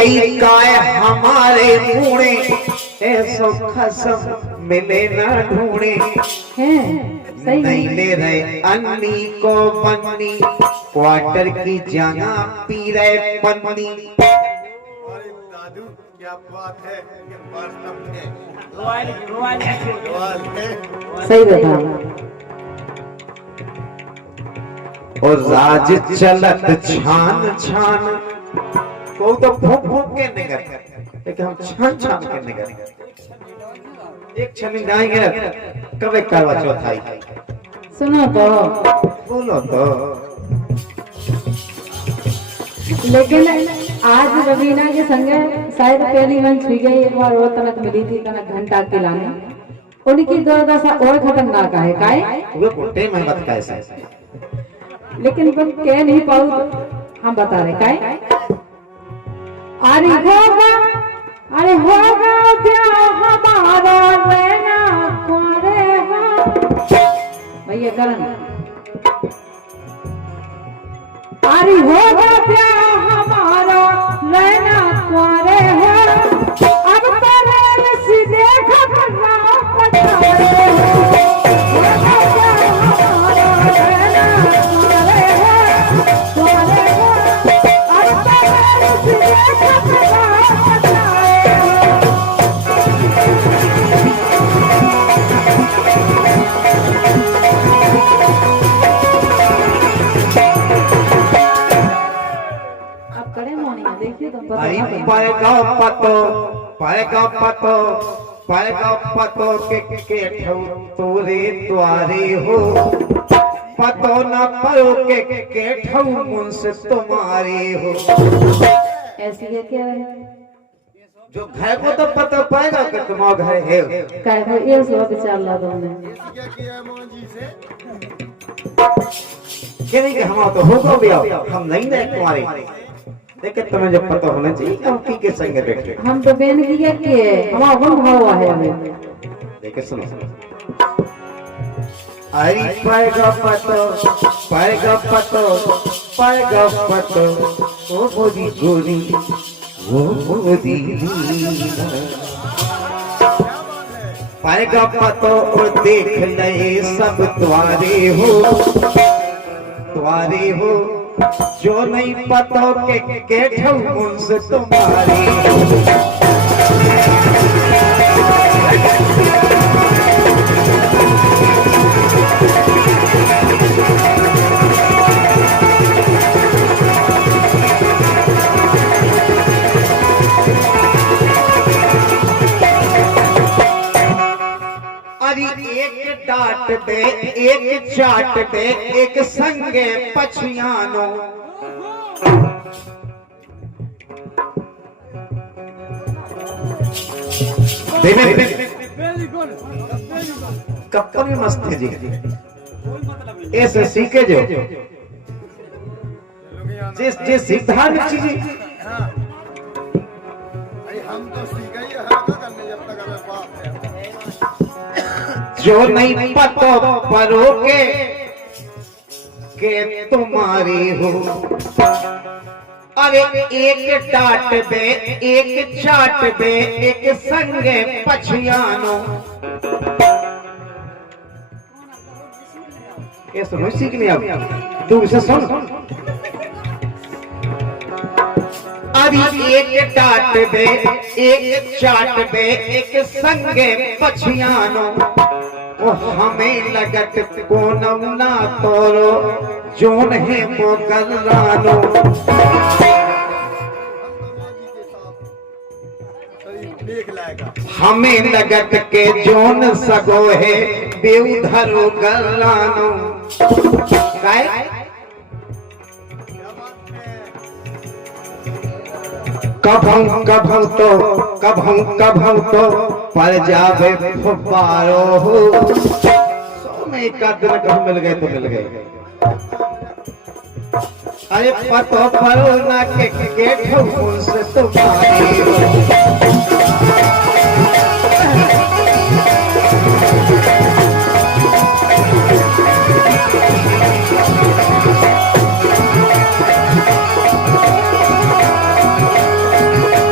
गई काय हमारे मुड़े, ऐसो खसम मिले ना ढूंढे। नहीं ले रहे अन्नी को बन्नी, क्वार्टर की जगह पी रहे पन्नी। दादू क्या बात है, सही बता। और राज चलत छान छान, वो तो फूक फूक के निकल, लेकिन हम छान छान के निकल। एक छमी गाएंगे कब करवा चौथ आई। सुनो तो, बोलो तो। लेकिन आज रवीना के संगे शायद पहली मंच हुई गई, एक बार वो तनक मिली थी, तनक घंटा के लाने उनकी दुर्दशा और खतरनाक है। काहे वो कुत्ते में बात कैसे, लेकिन तुम कह नहीं पाओ तो हम बता रहे। काहे अरे होगा ब्याह हमारा लेना पड़ेगा। भैया करण, अरे होगा ब्याह हमारा लेना पड़ेगा। अब तेरे सीधे खबरा पड़ेगा। पाएगा पतो के ठौ तोरे द्वारे हो, पतो न परो के ठौ मुझसे तुम्हारे हो। ऐसी है क्या है? जो घर को तो पता पाएगा कि तुम्हारा घर है। काय को ये सब विचार ला दो ने क्या किया मोहन जी से? ये नहीं कि हम तो होगा भी हम नहीं ना तुम्हारे, लेकिन तुम्हें जब पता होना चाहिए कि हम की के संग बैठे। हम तो बेन किया के हमारा कौन भाव है हमें। देखो सुनो, अरे पाएगा पतो पाएगा पतो, ओ मोदी गोरी वो मोदी पाएगा पतो और देख नए सब तुम्हारे हो, जो नहीं पता के ठौ मुझसे तुम्हारी। अरे एक डांट दे एक चाट दे, एक संगे पछियानो। कप्पन में मस्त है जी, ऐसे सीखे जो जिस सिद्धांत चीज हम तो सीख गए करने जब तक हमें बाप है। जो नहीं पता परोगे के तुम्हारी हो। अरे एक डांट दे एक चाट दे, एक संगे पछियानो। ये सुनो, सीख लिया तू इसे सुन। अरे एक डांट दे एक चाट दे, एक संगे पछियानो। ओ हमें लगत कोन ना तोरो, जोन है मोगल रानो। हमें लगत के जोन सगो है बेउधरो गलानो। काय कभं तो पर जावे फुब्बारो हो। सोने का दिन कब मिल गए तो मिल गए। अरे पतो परो ना के ठो से तुम्हारी हो।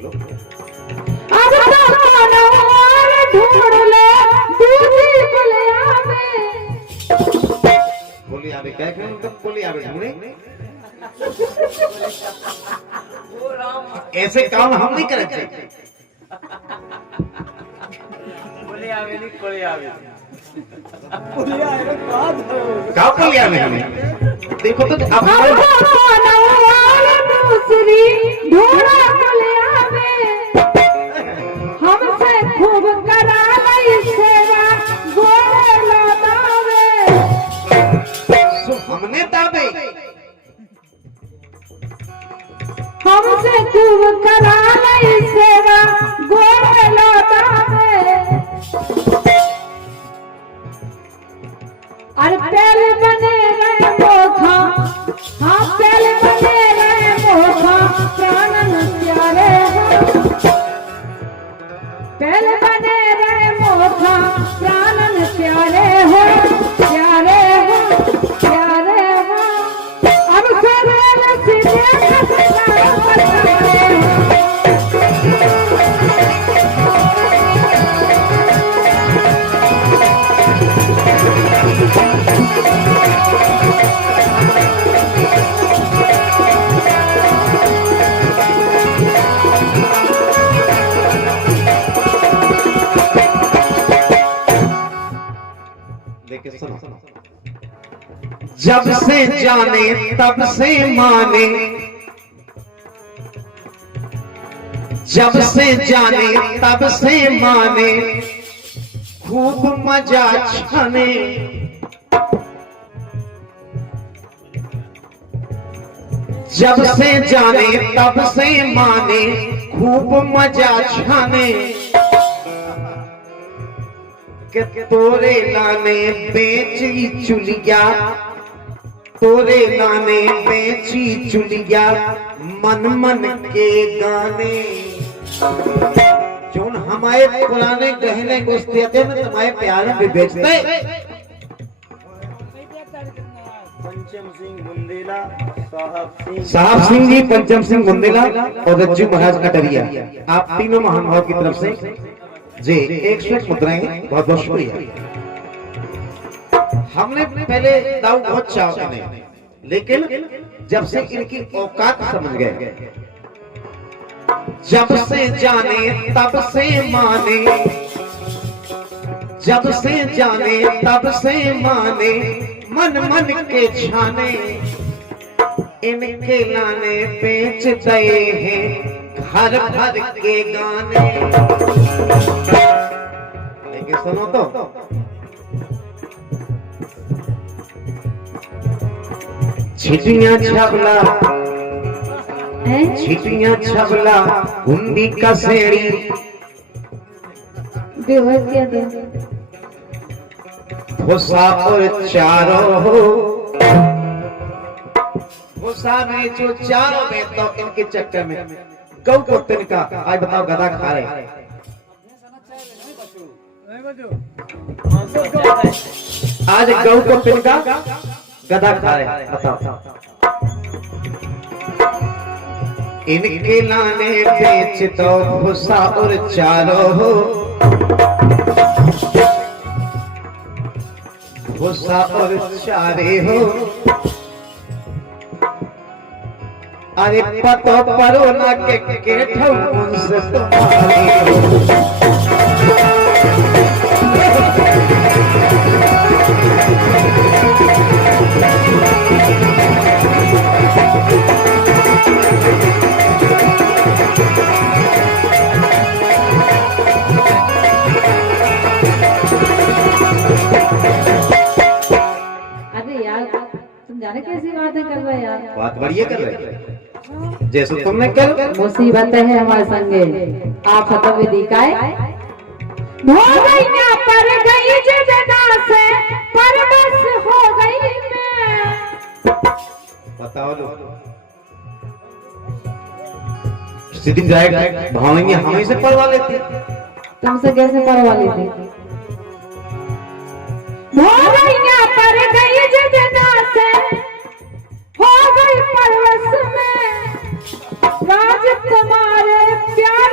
अब तो मनोर ढूंढ ले दूजी पुलिया में। बोली आवे क्या करें तो बोली आवे ढूंढे। ऐसे काम हम नहीं करते। बोले आवे नहीं कोले आवे। क्या बोली आवे हमें देखो तो अब दूसरी ढूंढा पुलिया में। हमसे खूब करा लई सेवा गोरे लौटावे। हमने दावे हमसे खूब करा लई सेवा गोरे लौटावे। अरे पहले बने रहे मोखा, हाँ पहले बने रहे मोखा प्राणन प्यारे हो। पहले बने रहे मोखा प्राणन प्यारे हो, प्यारे हो, प्यारे हो। अब सरेल सीधे खसरा बचाए हो। लेकिन सुनो जब से जाने तब से माने, जब से जाने तब से माने खूब मजा छाने। जब से जाने तब से माने खूब मजा छाने। के तोरे लाने बेची चुलिया, तोरे लाने बेची चुलिया मन मन के गाने। जो हमारे पुराने गहने गुस्ते थे ना तुम्हारे प्यार में बेचते। पंचम सिंह बुंदेला, साहब सिंह जी, पंचम सिंह बुंदेला और रज्जू महाराज कटरिया, आप तीनों महानुभाव की तरफ से जी 101 मुद्राएं बहुत बहुत शुक्रिया। हमने पहले दाऊ बहुत चाहा नहीं, लेकिन जब से इनकी औकात समझ गए, जब से जाने तब से माने, जब से जाने तब से माने मन मन के छाने। इनके लाने बेच दए हैं घर भर के गाने। लेकिन सुनो तो छिटियां छबला, छिटियां छबला हुंडी का सेड़ी। बेवस क्या दे भूसा और चारों हो, भूसा में जो चारों में तो इनके चक्कर में गौ को तिनका। आज बताओ गधा खा रहे, आज गौ को तिनका गधा खा रहे। बताओ इनके लाने बेच दो भूसा और चारों हो, भूसा और चारे हो। अरे पतो परो ना के ठौकुन से तुम्हारी हो। अरे यार तुम जाने कैसी बातें कर रहे यार। बात बढ़िया कर रहे जैसे तुमने कल। मुसीबत है हमारे संगे आप खत्म दिखाए। हो गई ना पर गई जना से परबस हो गई मैं। बताओ लो सीधी डायरेक्ट भावेंगे हमें से पढ़वा लेते। तुमसे कैसे पढ़वा लेते। हो गई ना पर गई जना से हो गई परवश में राज तुम्हारे प्यार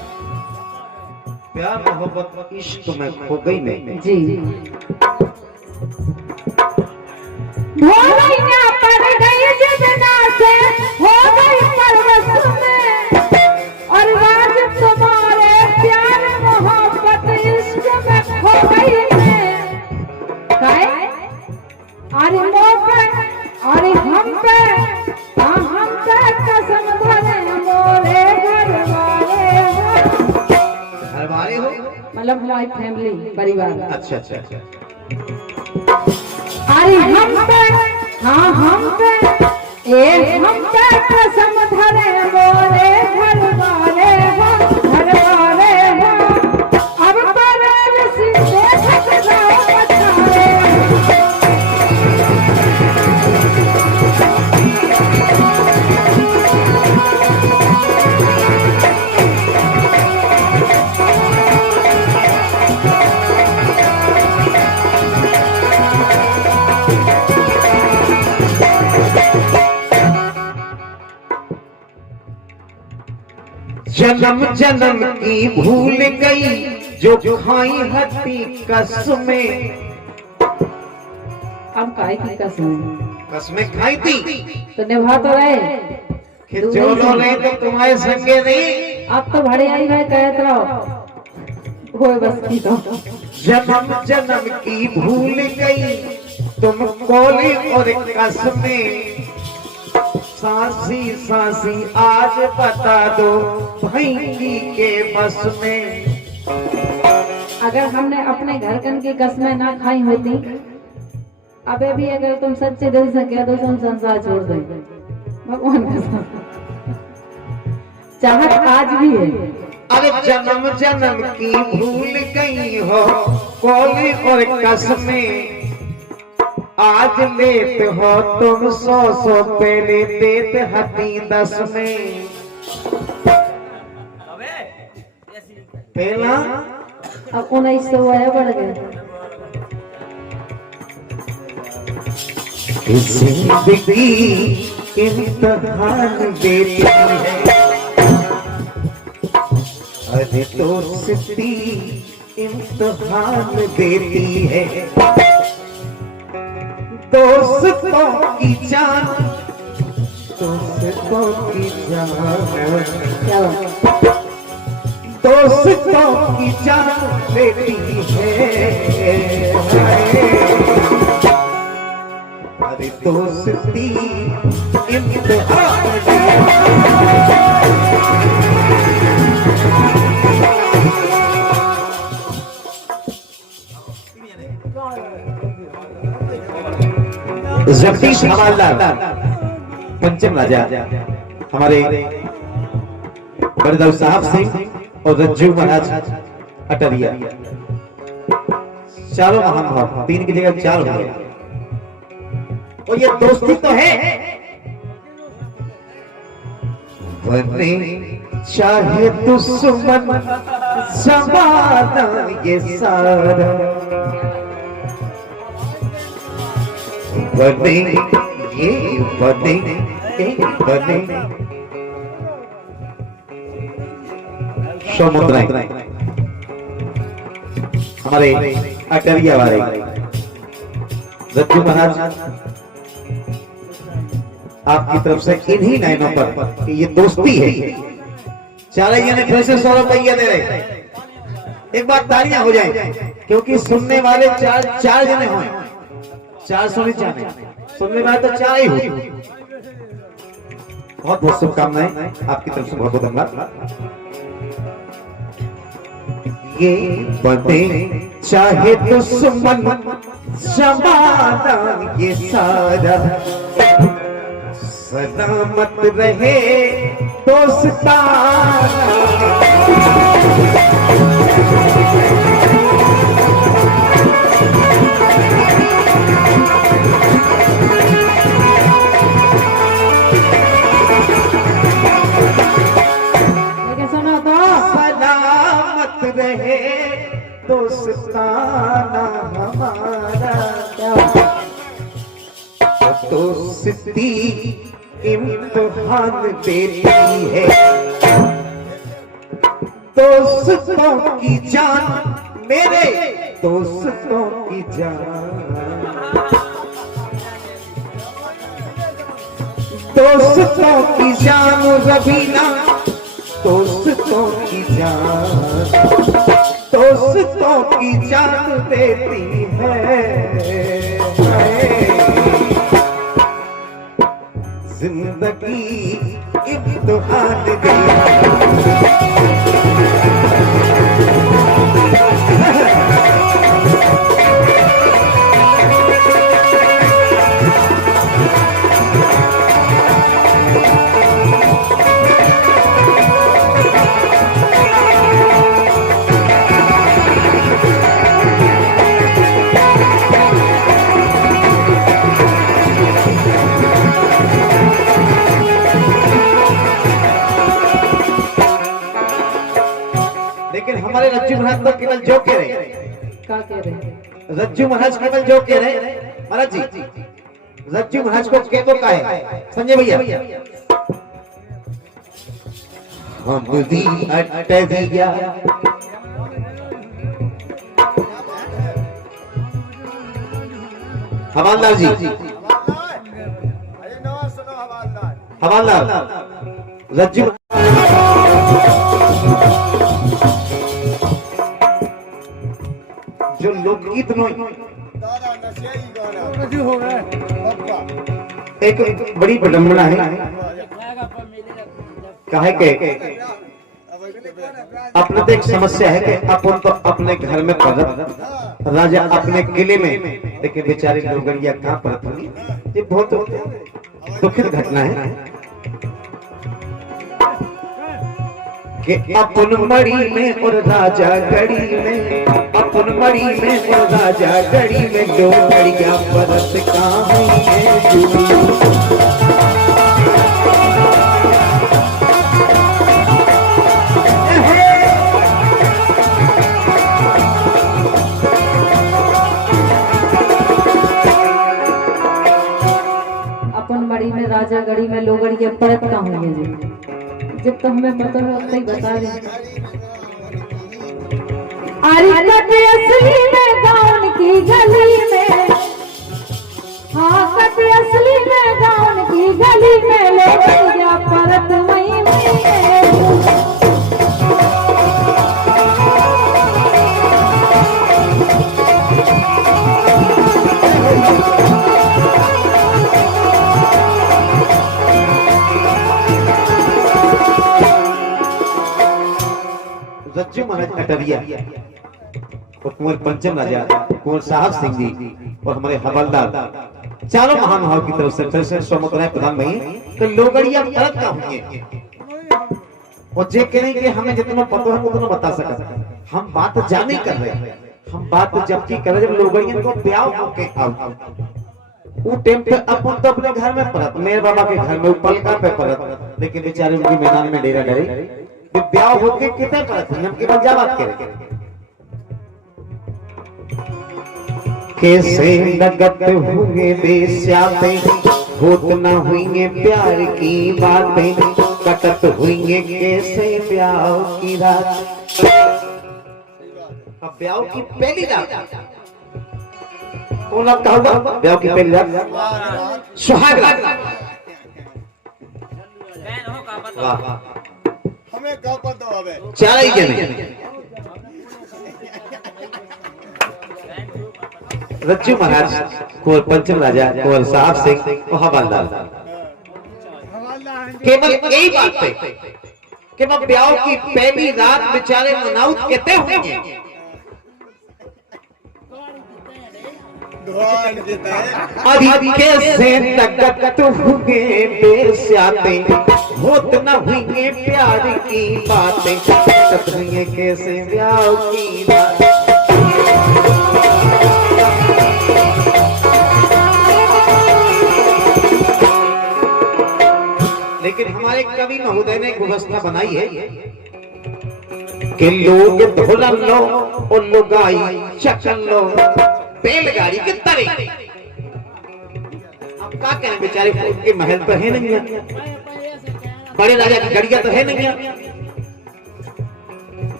प्यार मोहब्बत इश्क में खो गई मैं। जी भोरैया पड़ गई जितना से हो गई परवश में, और राज तुम्हारे प्यार मोहब्बत इश्क में खो गई मैं। काहे अरे मोह पे अरे हम पे कसम धरे मोरे घर वाले हो, मतलब हमारी फैमिली परिवार। अच्छा अच्छा अच्छा। अरे हम पे हाँ हम पे हम पे कसम धरे मोरे घर वाले हो, घर वाले हो। अब पर सीधे ठकराओ बचाए। जन्म जन्म की भूल गई जो खाई हती कसमें। अब काहे की कसम कसमें खाई थी तो निभा तो रहे, खिचौलो नहीं तो तुम्हारे संगे नहीं। अब तो भड़े आई भाई कहत रहो होए बस की तो। जन्म जन्म की भूल गई तुम कोली और कसमें। सांसी सांसी आज बता दो भैंगी के बस में। अगर हमने अपने घर कन की कसमें ना खाई होती, अबे भी अगर तुम सच्चे दिल से कह दो तुम संसार छोड़ दे, भगवान कसम चाहत आज भी है। अरे जन्म जन्म की भूल गई हो कोली और कसमें। आज लेत हो तुम 100 पहले देत हती 10 में। पहला अब 1900 आया बढ़ गया। जिंदगी इम्तिहान देती है, अरे दोस्ती इम्तिहान देती है। दोस्तों की जान, दोस्तों की जान, क्या दोस्तों की जान लेती है। अरे दोस्ती इम्तिहान जगदीश हवालदार पंचम राजा हमारे बरदौर साहब सिंह और रज्जू महाराज अटरिया, चारों महानुभाव, 3 की जगह 4 हो गए। और ये दोस्ती तो है, वरने चाहे दुश्मन जमाना ये सारा, वरने ये वरने समुद्र हमारे अटरिया वाले रज्जू महाराज आपकी तरफ से इन्हीं लाइनों पर ये दोस्ती है। 4 जने फिर से 100 रुपया दे रहे। एक बार तालियां हो जाए क्योंकि सुनने वाले 4 जने हों, 4 सुनने चाहते, सुनने वाले तो 4 ही हो। बहुत बहुत शुभकामनाएं आपकी तरफ से, बहुत बहुत धन्यवाद। ये बने चाहे दुश्मन जमाना ये सारा, सलामत रहे दोस्ताना। सुनो तो सलामत रहे दोस्ताना हमारा, दोस्ती इम्तिहान देती है। दोस्तों की जान, मेरे दोस्तों की जान, दोस्तों की जान रवीना, दोस्तों की जान, दोस्तों की जान देती है जिंदगी इम्तिहान दे। लेकिन हमारे रज्जू महाराज तो केवल जो कह रहे, क्या कह रहे? रज्जू महाराज केवल जो कह रहे महाराज जी, रज्जू महाराज को के तो का है संजय भैया, हम दी अटविया हवालदार जी, अरे नवा सुनो हवालदार। हवालदार रज्जू जो लोकगीत नो दादा नशे ही गाना हो गए पप्पा। एक बड़ी विडंबना है, काहे के अपने तो एक समस्या है कि अपन तो अपने घर में पड़त, राजा अपने किले में, लेकिन बेचारे लोगड़िया कहाँ पर थी। ये बहुत दुखद घटना है कि अपन मड़ी में और राजा गढ़ी में, अपन मड़ी में और राजा गढ़ी में लोगड़िया परत कहाँ है जुड़ी। मड़ी में राजा गढ़ी में लोगड़ी के परत का होंगे जी, जब तो हमें पता है अब तक बता रहे। अरे असली में गाउन की गली में, हाँ कटे असली में गाउन की गली में लोगड़िया परत वहीं में। रज्जू महाराज अटरिया और कुंवर पंचम राजा, कुंवर साहब सिंह जी और हमारे हवलदार चारों महानुभाव की तरफ से फिर से स्वमतराय प्रधान भाई तो लोगड़िया परत का होंगे और जे कहें कि हमें जितना पता है उतना बता सकते। हम बात जाने कर रहे हैं, हम बात जबकि कर रहे जब लोगड़िया को ब्याह होके आओ वो टाइम पे अपन तो अपने घर में परत, मेरे बाबा के घर में पलका पे परत, लेकिन बेचारे उनकी मैदान में डेरा डरे ब्याह होके कितने परत हम केवल जा बात करें। कैसे लगत हुए बेस्याते होत न हुई प्यार की बातें, कटत हुई कैसे ब्याह की रात। अब ब्याह की पहली रात कौन आपका होगा? ब्याह की पहली रात सुहाग रात। वाह हमें कब पता होवे चारा ही के नहीं। रज्जू महाराज कुंवर पंचम राजा कुंवर साहब सिंह और हवलदार केवल यही बात पे केवल ब्याह की पहली रात बेचारे मनाउत कहते होंगे अभी कैसे तकत हुए बेस्याते होत न हुई प्यार की बातें, कत हुई कैसे ब्याह की बात। लेकिन हमारे कवि महोदय ने एक व्यवस्था बनाई है कि लोग ढोलन लो और लुगाई चकन लो बैलगाड़ी के तरे। अब क्या करें बेचारे, उनके महल तो है नहीं, बड़े राजा की गड़िया तो है नहीं,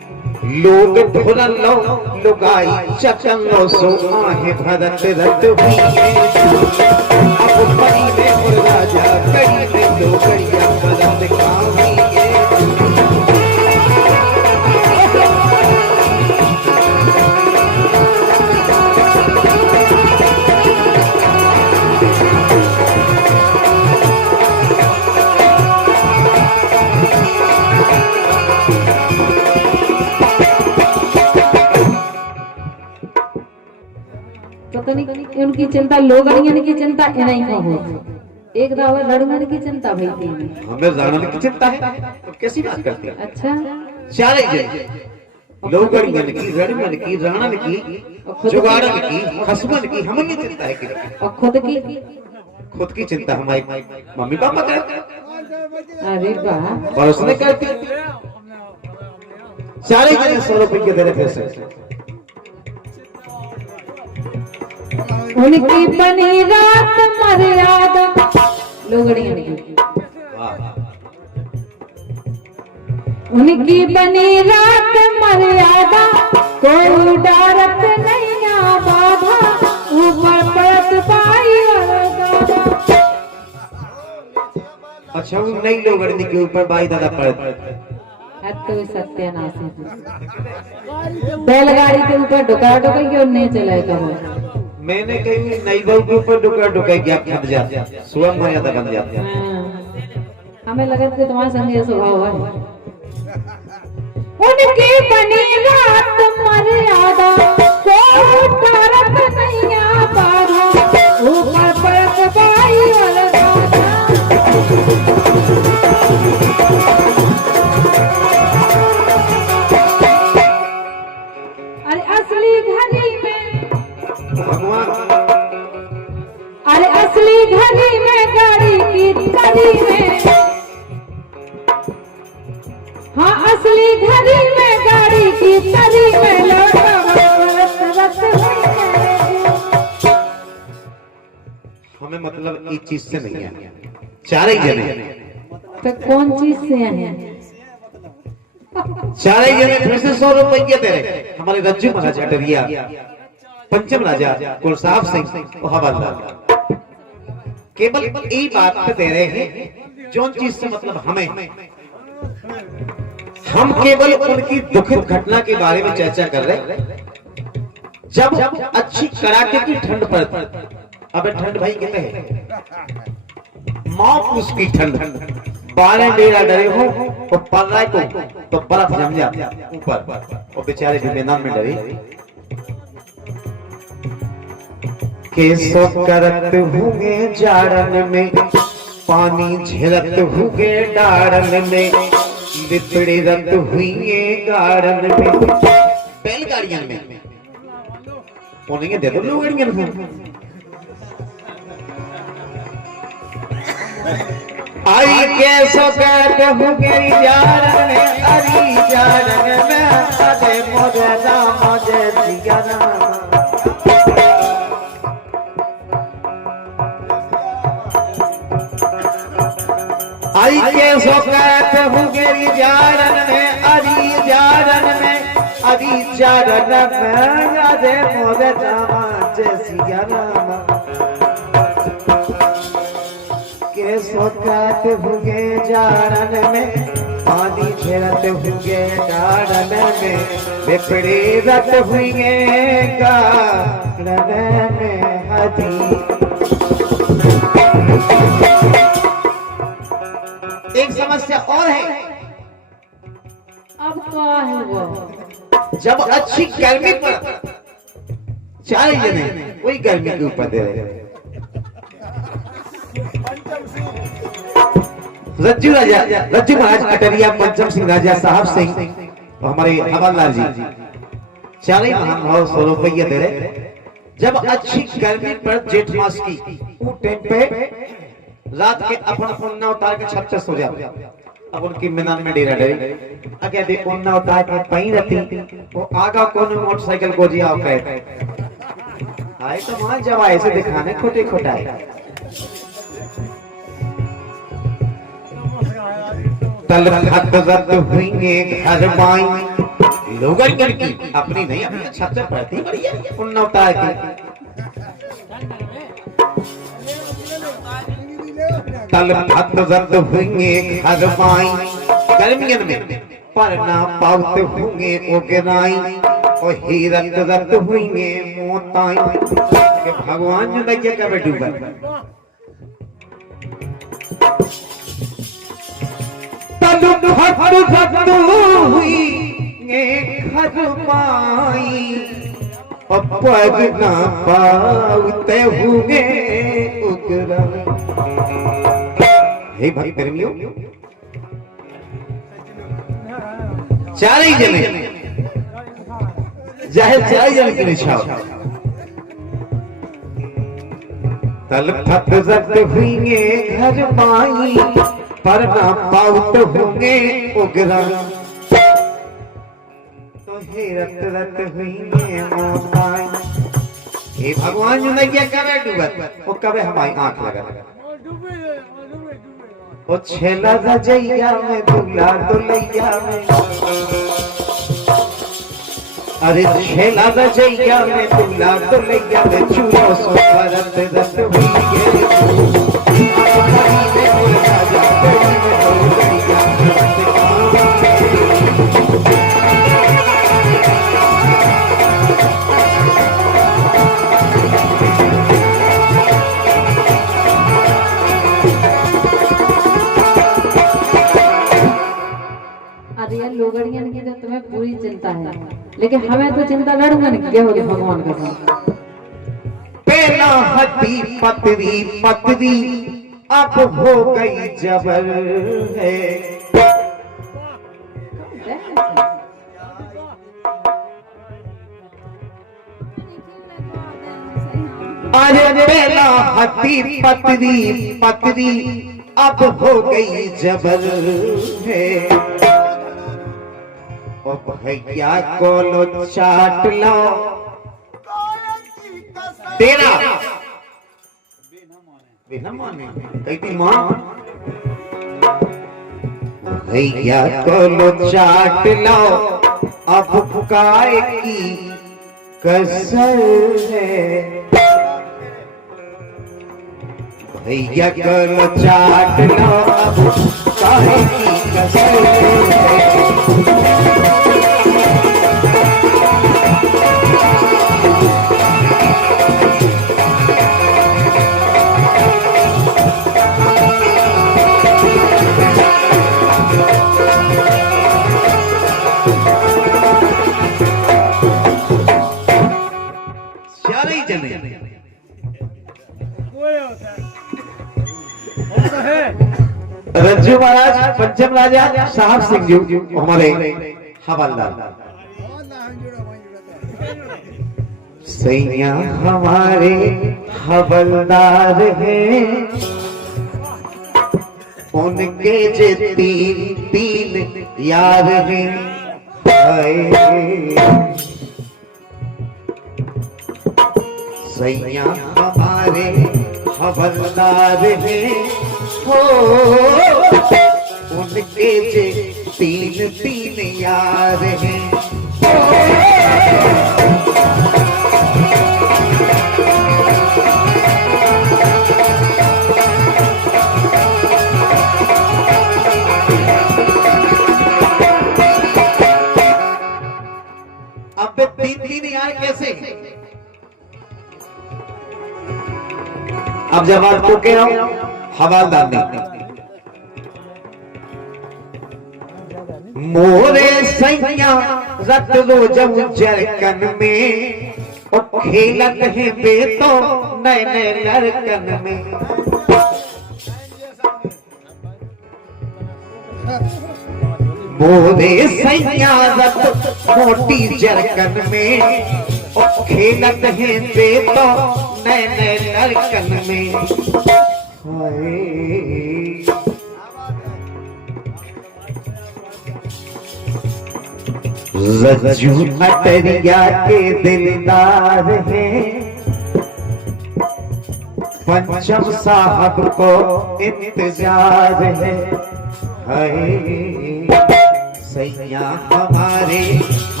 लोग ढोलन लो लुगाई चचन लो सो आहे भरत रत हुई अब परी में और राजा कड़ी में दो कड़िया भरत कावी पता नहीं उनकी चिंता लोगड़ियन की चिंता इन्हीं का हो एक दावा लड़गन की चिंता भाई थी हमें रणन की चिंता है तो कैसी बात करती है अच्छा चारे जन लोगड़ियन की रणन की रणन की जुगाड़न की हसबन की हमें की चिंता है कि और खुद की चिंता हमारी मम्मी पापा करते हैं अरे वाह पड़ोसने करते हैं चारे जन 100 रुपए के दे रहे पैसे उनकी बनी रात मर्यादा लोगड़ियन की उनकी बनी रात मर्यादा कोई डरत नहीं बाधा ऊपर पड़त पाई और दादा अच्छा वो नई लोगड़नी के ऊपर बाई दादा पड़त है तो सत्यानाश है बैलगाड़ी के ऊपर डुका डुका के नहीं चलाएगा वो मैंने कहीं नई बहू के ऊपर डुका डुका गया फट जाता स्वयं मर्यादा बन जाता हमें लगा कि तुम्हारे संग ये स्वभाव है उनकी बनी रात मर्यादा कोई डरत नहीं बाधा ऊपर पड़त पाई और दादा अरे असली घड़ी में भगवान अरे असली घड़ी में गाड़ी की तरी में हाँ असली घड़ी में गाड़ी की तरी में लौटा रत हमें मतलब एक चीज से नहीं है चारे जने तो कौन चीज से हैं चारे जने फिर से 100 रुपए दे रहे हमारे रज्जू महाराज अटरिया पंचम राजा गुरसाहिब सिंह और हवलदार केवल यही बात दे रहे हैं जो चीज से मतलब हमें हम केवल उनकी दुखद घटना के बारे में चर्चा कर रहे जब अच्छी कड़ाके की ठंड पड़ती अबे ठंड भाई कहते हैं मौत उसकी ठंड 12 डेरा डरे हो तो पड़ रहा है तो बर्फ जम जाती ऊपर और बेचारे भी मैदान में डरे केसो करत हुए जाड़न में पानी झिलत हुए डारन में लिपड़ी रत हुई गाड़न में बैलगाड़ियां में उन्हें दे दो लोगड़ियां में आई कैसो करत हुए जाड़न में अरी जाड़न में अरे मोजे नाम मोजे जियाना आई के सोकत हुगेरी जारन में अरी जारन में अरी जारन में यादे मोरे नामा जैसिया नामा के सोकत हुगे जारन में पानी झेलत हुगे जारन में बिपड़ी रत हुए गारन में हदी एक समस्या और है अब क्या है वो जब अच्छी गर्मी पर चाय जने वही गर्मी के ऊपर दे रहे रज्जू महाराज अटरिया पंचम सिंह राजा साहब सिंह और हमारे हवलदार जी चारे महान भाव 100 रुपये दे रहे जब अच्छी गर्मी पर जेठ मास की वो टाइम पे रात के अपन उन्ना उतार के छत पे सो जाते अब उनकी मैदान में डेरा डरे अगे दे उन्ना उतार के पई रहती वो आगा कोने मोटरसाइकिल को जिया कहते आए तो वहां जब ऐसे दिखाने खोटे खोटाए तल खत रत हुई घर बाई लोगन की अपनी नहीं, अपनी छत पे पड़ती बढ़िया उन्ना उतार के तल भत रत होंगे घर माई गर्मियन में पर ना पाउत होंगे ओगराई और ही रत रत होंगे मोताई के भगवान जो लगे का डूबा तल भत रत होंगे घर माई और पग ना पाउत होंगे ओगराई। हे भाई प्रेमियों, चार ही जने चार जने की निशा तल फत रत हुईगे घर माई पर ना पाउत होंगे उगरा तो हे रत रत हुईगे मोताई। हे भगवान जो नहीं करे डूबत वो कबे हमारी आंख लगा ओ छेला रजैया में दूल्हा दुल्हैया में अरे छेला रजैया में दूल्हा दुल्हैया में चूड़ो सो रत रत हुई लोगड़ियन की तो तुम्हें पूरी चिंता है, लेकिन हमें तो चिंता लड़ूंगा नहीं क्या होगी भगवान के साथ। पहला हड्डी पतरी पतरी अब हो गई जबर है। अरे पहला हड्डी पतरी पतरी अब हो गई जबर है। ओ भैया को लो चाट लो तेरा बिना माने कहती मां भैया को लो चाट लो अब फुकाए की कसर है। भैया को लो चाट लो अब फुकाए की कसर है। रज्जू महाराज पंचम राजा साहब सिंह जी हमारे हवलदार सैया हमारे हवलदार हैं। उनके जे तीन तीन यार हैं। सैया हमारे हवलदार हैं। हो उनके जे तीन तीन यार हैं। अब तीन तीन यार कैसे? अब जब आपको कह रहा हूं हवालदार नहीं मोरे सैया रत रोजम जरकन में और खेलत है बेतो नए नए लड़कन में। मोरे सैया रत मोटी जरकन में और खेलत है बेतो नए नए लड़कन में। रज्जू अटरिया के दिलदार हैं। पंचम साहब को इंतजार है। सैया हमारे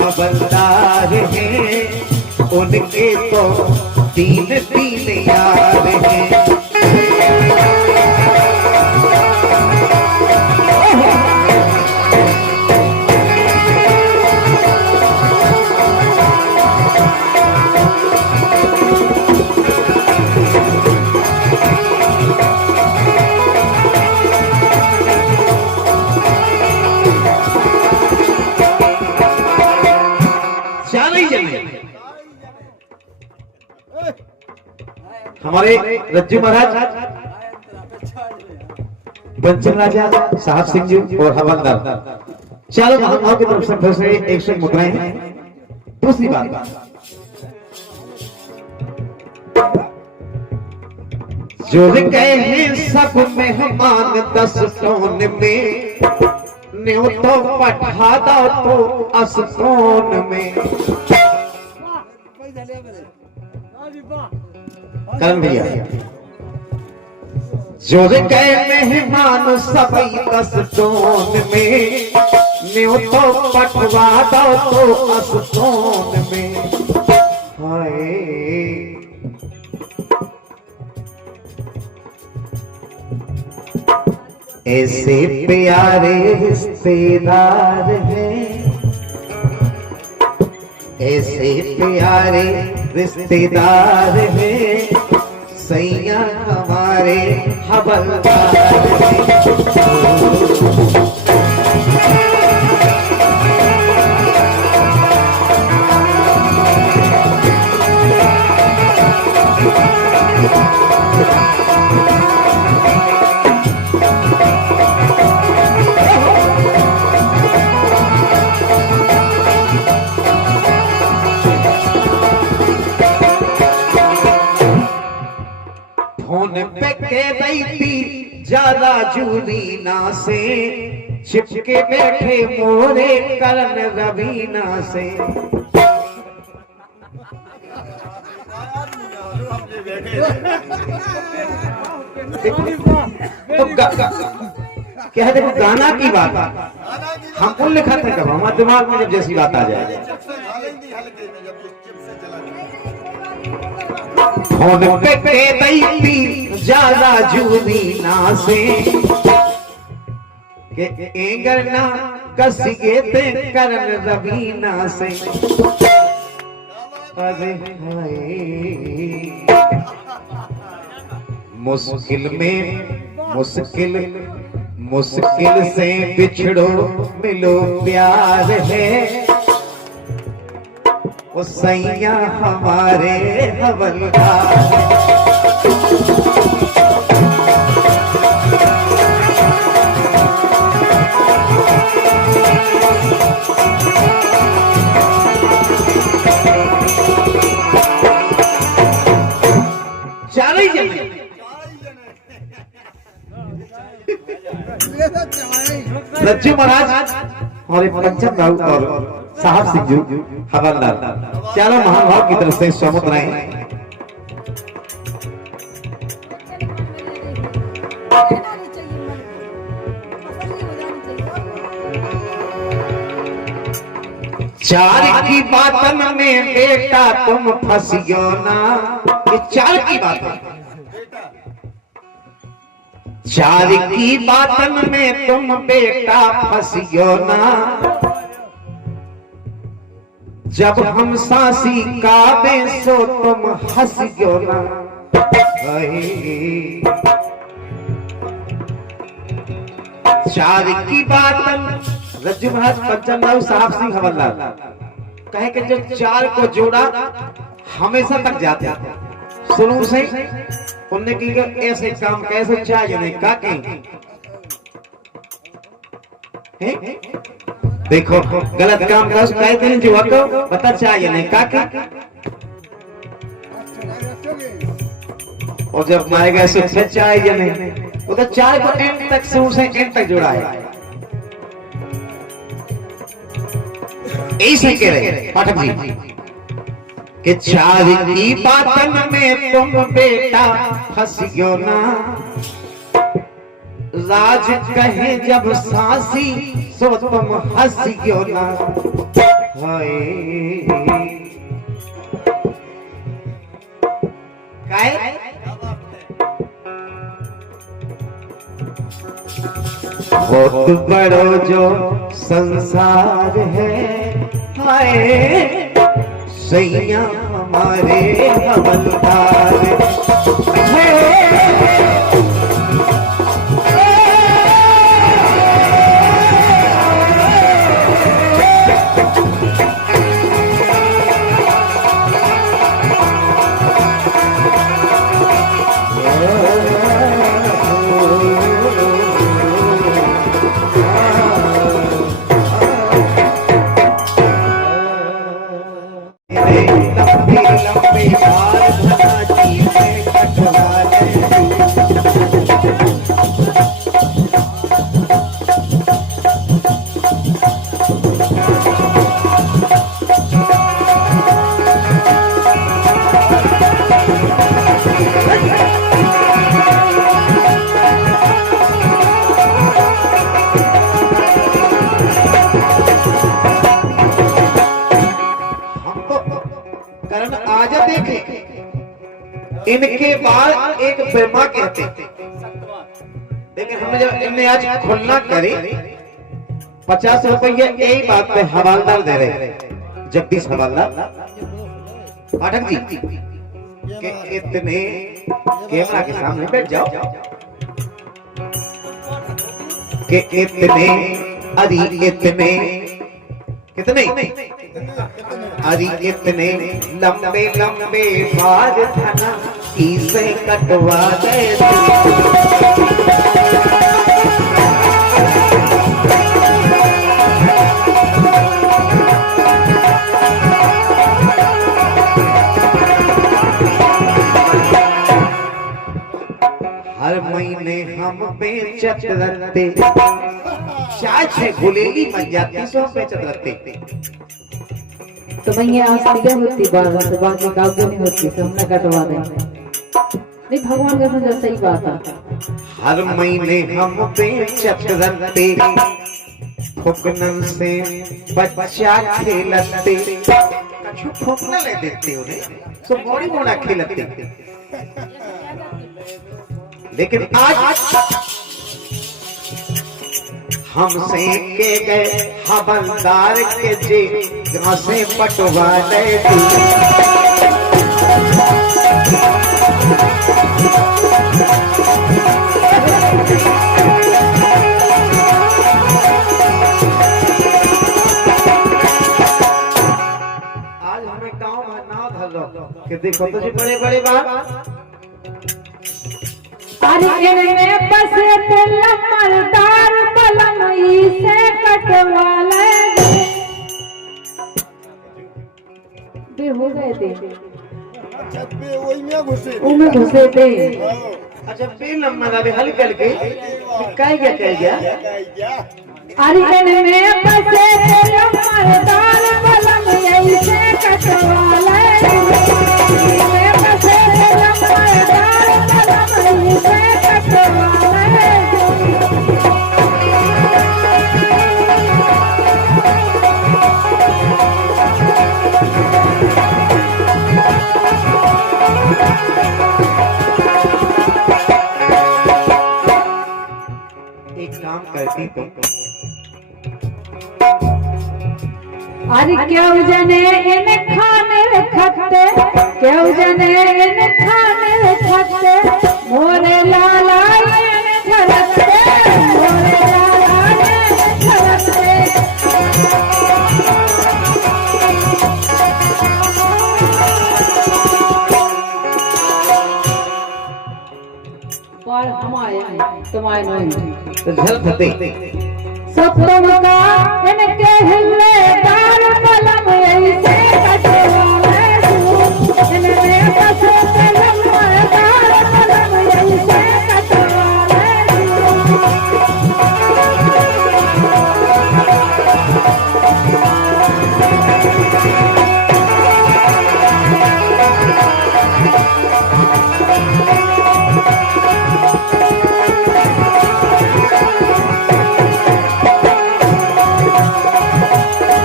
हवलदार हैं, उनके तो तीन तीन यार हैं। हमारे रज्जू महाराज, पंचम राजा साहब सिंह जी और हवलदार चारों महानुभाव की तरफ से फिर से 100 मुद्राएं हैं। दूसरी बात, जो गए हैं सब मेहमान 10 टोन में, न्यू तो पठा दो तो असतोन में। करण भैया, जो गए मेहमान सभी 10 टोन में, न्यू तो पठवा दो तो असतोन में। हाय ऐसे प्यारे रिश्तेदार हैं, ऐसे प्यारे रिश्तेदार हैं, सैया हमारे हवलदार हैं। फोन पे कह रही थी ज्यादा जूरीना से, चिपके बैठे मोरे करण रवीना से। तो क्या है, देखो गाना की बात हम कौन लिखा था, कब हमारे दिमाग में जब जैसी बात आ जाए। फोन पे कह रही थी ज्यादा जूरीना से, के एंगरना कस गए थे करण रवीना से। अरे हाय मुश्किल में मुश्किल से बिछड़ो मिलो प्यार है, वो सैया हमारे हवलदार। चार ही जने रज्जू महाराज और पंचम राव और साहब सिंह जी हवलदार चारों महानुभाव की तरफ से स्वागत रहे। चार की बातन में बेटा तुम फंसियो ना, ये चार की बात, चार की बातन में तुम बेटा फंसियो ना, जब हम सांसी काबे सो तुम हंसियो ना। चार की बातन रज्जू महाराज पंचम राव साहब सिंह हवलदार कहे कि जो चार को जोड़ा हमेशा तक जाते हैं। शुरू से उनने की ऐसे काम कैसे चाहिए नहीं का देखो गलत काम का कहते हैं जो आपको पता चाहिए नहीं का और जब मारेगा सुख चाहिए नहीं, वो तो चार को एंड तक शुरू से एंड तक जोड़ा है। ऐसे कह रहे पाठक जी कि चार की बातन में तुम बेटा फंसियो ना, राज कहे जब सांसी सो तुम हंसियो ना। हाय काय बहुत बड़ो जो संसार है हाय सैया हमारे हवलदार है लंबे लंबे बाल धनाजी में कटवाले कारण आज देखे इनके बाद एक ब्रह्मा कहते लेकिन हमने जब इनने आज खुलना करी 50 रुपये यही बात पे हवालदार दे रहे जगदीश हवालदार पाठक जी कि इतने कैमरा के सामने बैठ जाओ कि इतने अरे इतने कितने अरे इतने लंबे लंबे बाल धना इसे कटवा दे हर महीने हम बेचत रहते चाय छे गुलेली बन जाती सो बेचत रहते तो भैया सीधे होती बात से बाकी काम नहीं होती से हमने कटवा देंगे नहीं भगवान का समझ सही बात है हर महीने हम बेचत रहते फुकनन से बच्चा खेलते कछु फुकना ले देते उन्हें सो बड़ी मोड़ा खेलते लेकिन आज हमसे के गए हवलदार के जे घासे पटवा ले आज हमें गांव में नाव धरो कि देखो तो जी बड़े बड़े बात अरे में बसे मरदार पलंग से कटवा ले बे हो गए थे छत पे वही में घुसे उनमें घुसे थे अच्छा पे नंबर अभी हल करके कह गया अरे में बसे मरदार पलंग से कटवा ले में बसे मरदार पलंग से कटवा ले एक काम करती तो अरे क्यों जने इन खाने रखते क्यों जने इन खाने रखते मोरे लाला इन झलकते मोरे लाला इन झलकते पर हमारे तुम्हारे नहीं तो झलकते सप्तम का इनके हिले दार पलम ऐसे कटवा ले इनमें बसे पलम दार पलम ऐसे कटवा ले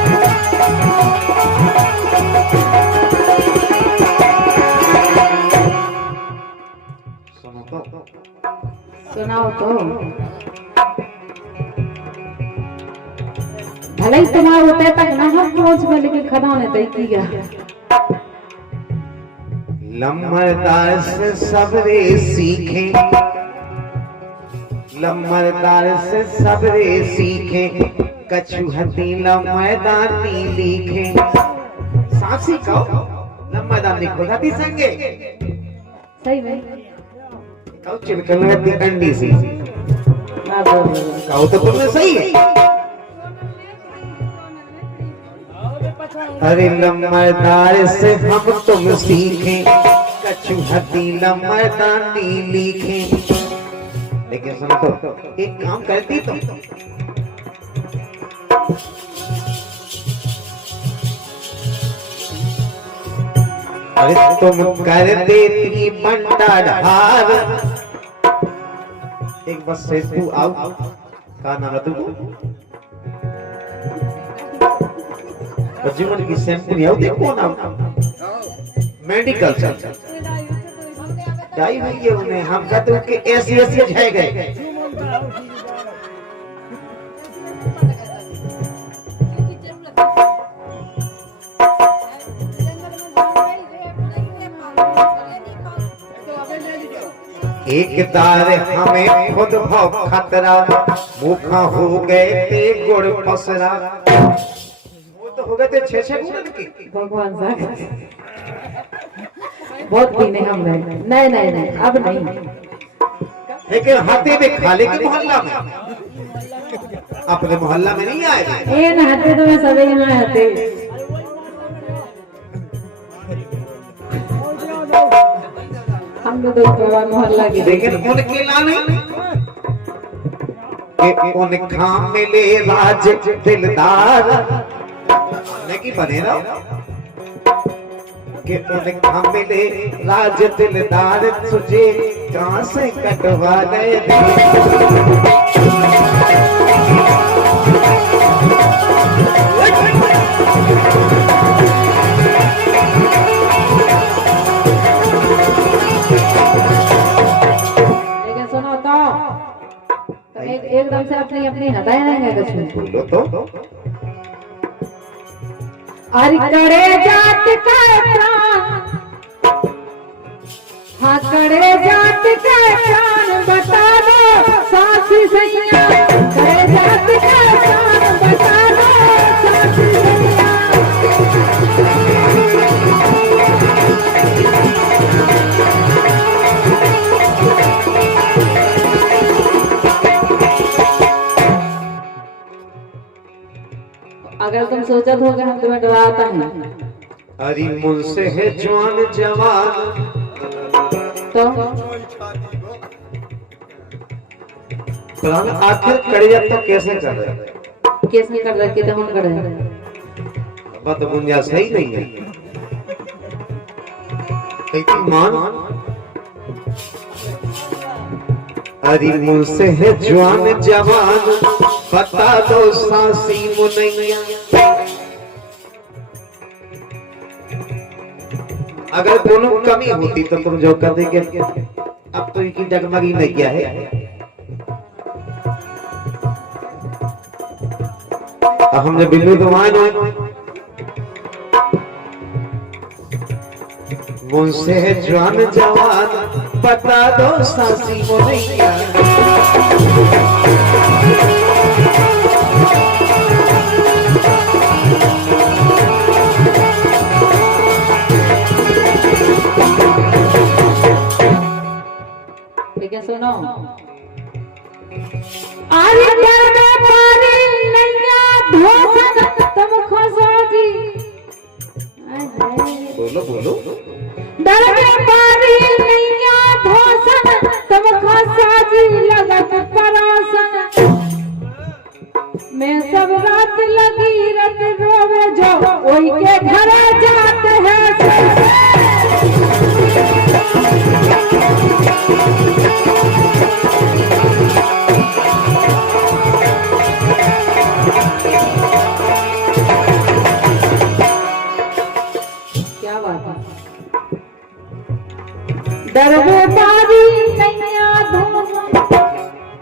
तो भले ही तुम्हारे होते तक ना हम पहुंच गए लेकिन खदाने तय की गया लम्बरदार से सबरे सीखे, लम्बरदार से सबरे सीखे, कछुहती लम्बरदानी लिखे। सासी कहो लम्बरदानी खुदाती संगे सही में कहो चिलकलती अंडी सी ना कहो तो तुमने सही है। अरे लम्बरदार से हम तुम सीखे, कछुहती लम्बरदानी लिखे। लेकिन सुनो तो एक काम करती तो अरे तुम कर देती बंटा ढार। एक बस से तू आओ का नाम है तू जीवन की सेंपल आओ देखो ना मेडिकल चल जाई हुई है उन्हें हम कहते हैं कि ऐसी ऐसी है गए एक दार हमें खुद भव खतरा, भूखा हो गए थे गुड़ पसरा। वो तो हो गए थे 6-6 गुड़ की। भगवान साहब बहुत पीने हम रहे नहीं नहीं नहीं अब नहीं लेकिन हाथे में खाले के मोहल्ला में अपने मोहल्ला में नहीं आए ये नहाते तो मैं सभी यहाँ आते हम लोग तो मोहल्ला की लेकिन उनके लाने कि उनका मिले राज दिलदार नहीं बने ना कि उनका मिले राज दिलदार तुझे कहां से कटवा गए लेकिन सुनो तो एकदम से अपनी अपनी हटाए नहीं है कुछ बोलो तो अरे करे जात का प्राण हाँ करे जात का प्राण बता दो साथी सैया करे जात का प्राण बता दो साथी सैया अगर तुम सोचत हो कि हम तुम्हें डराता है अरे मुझसे है जवान जवान तो प्राण आखिर कड़िया तो कैसे कर रहे केस नहीं कर रखे तो हम कर रहे हैं बात गुंजाइश सही नहीं है कहीं मान अरे मुझसे है जवान जवान बता दो सासी मुनैया अगर दोनों कमी होती तो तुम जो कर देंगे अब तो इनकी डगमगी नहीं किया है अब हम जब बिल्लू दुमान हो मुझसे है जवान जवान बता दो सासी मुनैया लेकिन सुनो आरे डर में पानी नैया धोसन तुम खसोगी बोलो बोलो डर में पानी नैया धोसन तुम खसोगी लगत परासन मैं सब रात लगी रत रोवे जो ओई के घर जाते हैं क्या बात है डर में पानी नैया धोसन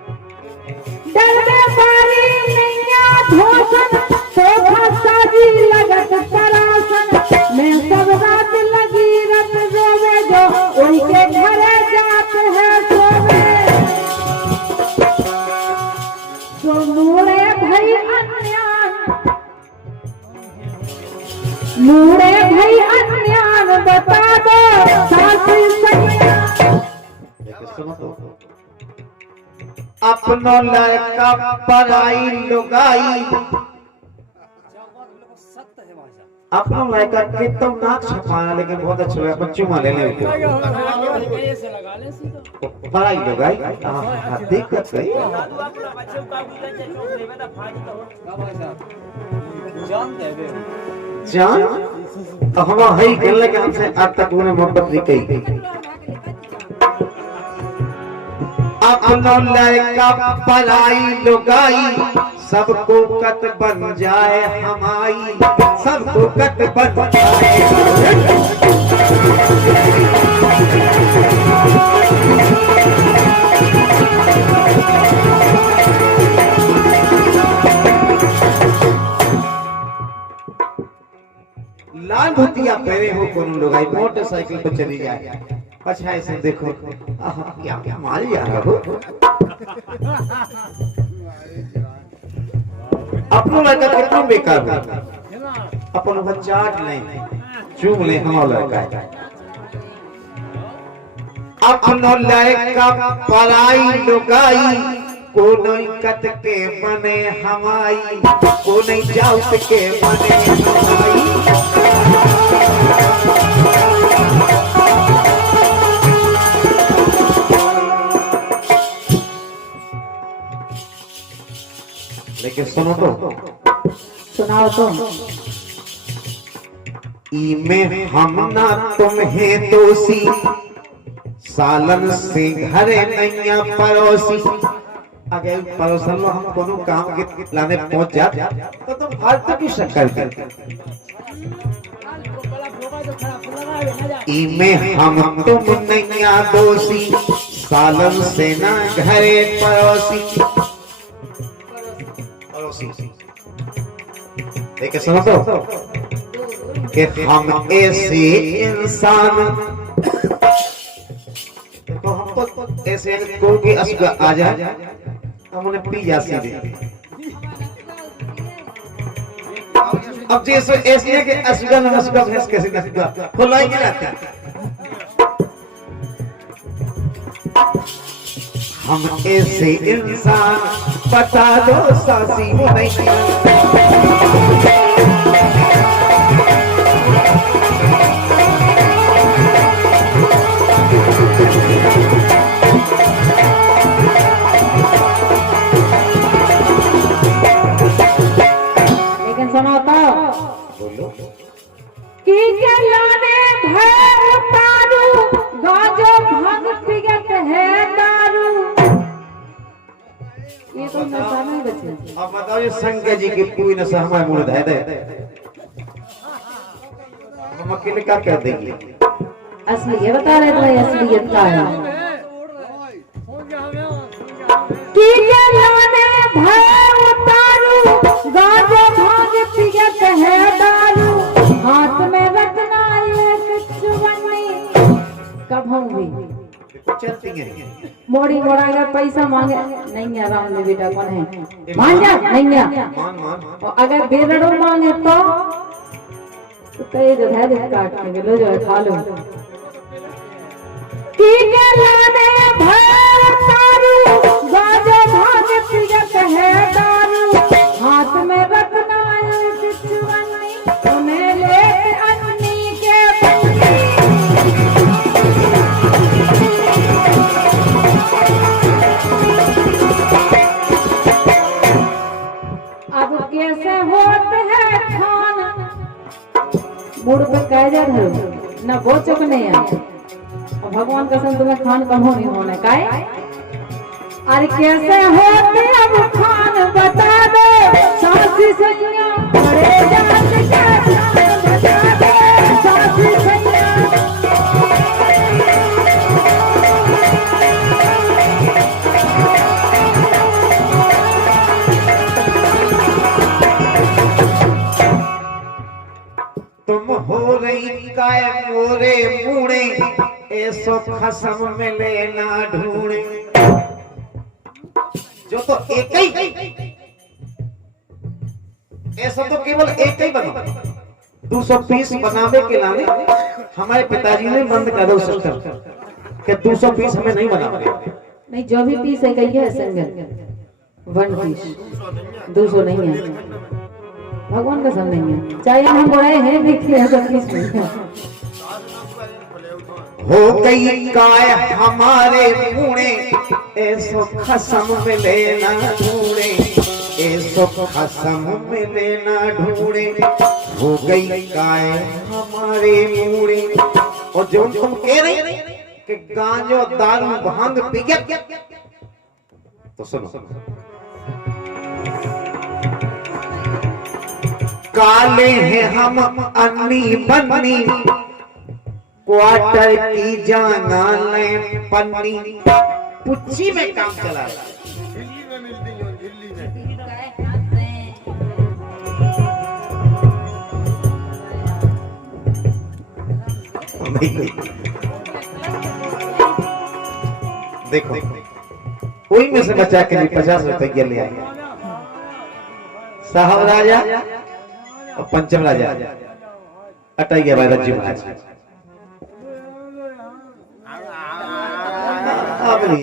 मूड़े भाई अन्यान बता दो सासी सैया। लेकिन सुनो तो, अपनो लड़का पराई लुगाई, अपना लड़का के तो नाक छपाना, लेकिन बहुत अच्छा लगा, अपन चुमा ले ले उसको। पराई लुगाई, हाँ दिक्कत है। जान तो हम है कहने लगे हमसे आज तक उन्हें मोहब्बत नहीं कही। अपनो लड़का पराई लुगाई, सबको कत बन जाए हमारी, सबको कत बन जाए। लाल धोतिया पहने हो कोनो लोग आई मोटरसाइकिल पर चली जाए, अच्छा ऐसे देखो क्या क्या मारी जा रहा हो। अपनो लड़का कितना बेकार हो, अपन चाट ले चूम ले हमारा लड़का है। अपनो लड़का पराई लुगाई, को नहीं कत के बने हमारी, को नहीं जाउत के बने हमारी। लेकिन सुनो तो, सुनाओ तो। इमे हम ना तुम्हें दोषी, सालन से घरे नैया पड़ोसी। अगर पड़ोसन में हम कोनो काम के लाने पहुंच जाते तो तुम फालतू की शक्कर करते। इमे हम तुम नैया दोषी, सालन से ना घरे पड़ोसी। लेकिन सुनो तो, कि हम ऐसे इंसान, तो हमको ऐसे कोई भी असुगा आ जाए हम उन्हें पी जा सीधे। अब जैसे ऐसे है कि असुगा न असुगा भैंस कैसे नसुगा खुलाई के लाते हैं। हम ऐसे इंसान, बता दो सासी वो नहीं। लेकिन सुनो तो, बोलो कि के लाने भय उतारू, गाजो भांग पिगत है दारू। ये तो नशा नहीं बचे। अब बताओ ये शंकर जी की कोई नशा हमारे मुंह दे दे, हम अकेले क्या कर देंगे। असली ये बता रहे थे, असलियत क्या है। कि के लाने भय उतारू, गाजो भांग पिगत है दारू। हाथ में रखना एक चुवन्नी, कब होंगी चलती हैं। मोड़ी मोड़ा अगर पैसा मांगे नहीं है, राम ने बेटा कौन है मान जा नहीं है। मान मान और अगर बेरड़ो मांगे तो कई जो है काट के लो, जो है खा लो। की के लाने भर तारू, गाजो भांग पिगत है दारू। हाथ में रखना एक चुवन्नी, उन्हें ले अन्नी के बन्नी। अब कैसे होते हैं खाना, मुड़ पे कायदे धरो न वो चुप नहीं है। और भगवान कसम तुम्हें खान कम नहीं होने का है। अरे कैसे होते अब खान बता दो सासी सैया, बड़े जात के खान बता दो सासी सैया। तुम हो रही काय मोरे मुड़े, ऐसो खसम मिले ना ढूंढे। जो तो एक ही, ऐसा तो केवल एक ही बनो, 200 पीस बनावे के लाने हमारे पिताजी ने बंद कर दो सिस्टम कि 200 पीस हमें नहीं बनाओगे। नहीं, जो भी पीस है कही है सिंगल 1 पीस, 200 नहीं है, भगवान का सब नहीं है, चाहे हम बोले हैं देखिए सब पीस में हो गई काय हमारे मुड़े ऐसो खसम मिले ना ढूंढे, ऐसो खसम मिले ना ढूंढे। हो गई काय हमारे मुड़े। और जो तुम कह रहे कि गांजो दारू भांग पी गया, तो सुनो काले हैं हम अन्नी बन्नी, क्वार्टर की जाना ले पन्नी, पुच्ची में काम चला रहा है। दिल्ली में मिलती हो, दिल्ली में। देखो कोई में से बचा के लिए 50 रुपए ले आए साहब राजा और पंचम राजा अटैया भाई रज्जू महाराज।